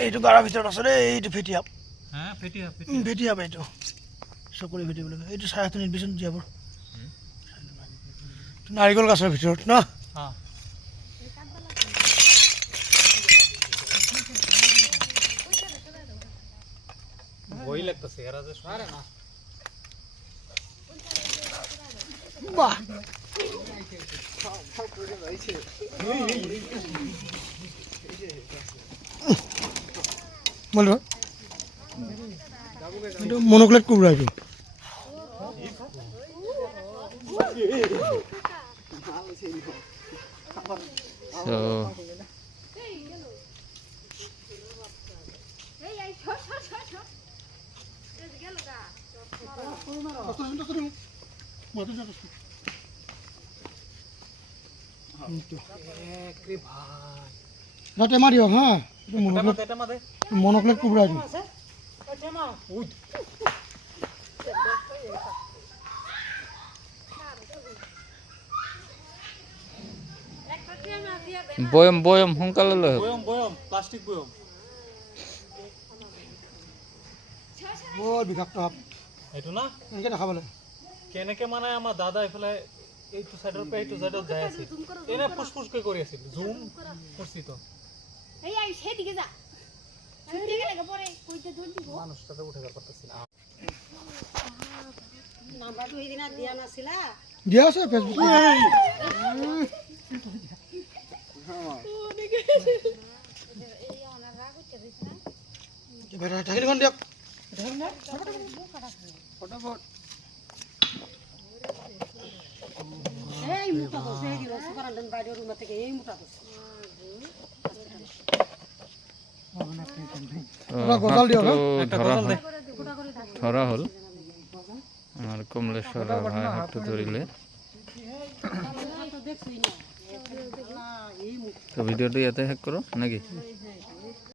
এইটো গাৰা ভিতৰত আছে দেই, এইটো ফেটি আপ। হ্যাঁ ফেটিয়া ফেটি আপ এইটো চকুৰি ফেটি বুলি কয়। এইটো ছায়াটো নিদিবিচোন জীয়াবোৰ। নাৰিকল গছৰ ভিতৰত ন? হ্যাঁ ভয় লাগতেছে এরা যে শুনে না। বাহ বলো এইটো মনোক্লেট কুকুৰা এইটো। টেমা দিয়ক হা, মনোক্লেট কুকুৰা এইটো। বয়ম বয়ম সোনকালে লৈ বয়ম বয়ম প্লাস্টিক বয়ম। বৰ বিষাক্ত সাপ এইটো না এনেকৈ দেখাবলৈ। কেনেকে মানে আমাৰ দাদা এইফালে এইটো সাইডৰ পৰা এইটো সাইডত যাই আছিল, এনে ফুসফুসকে কৰি আছিল, জুম করছি তো এই আই সেদিকে যা সেদিকে লাগা পরে কইতে দূর দিব মানুষটাতে উঠে যাওয়ার পারতেছি না। নাম্বারটো সেইদিনা দিয়া নাছিলা? দিয়া আছে ফেচবুকত। ঢাকিখন দিয়ক। এই মোটা তো সেই দিল সুপারান্ডন বাইরের রুম থেকে এই মোটা তো ধরা হল আমার কমলেশ্বর ভাই হাতটা ধরিলে। তো ভিডিওটি ইয়াতে শেষ করো নাকি?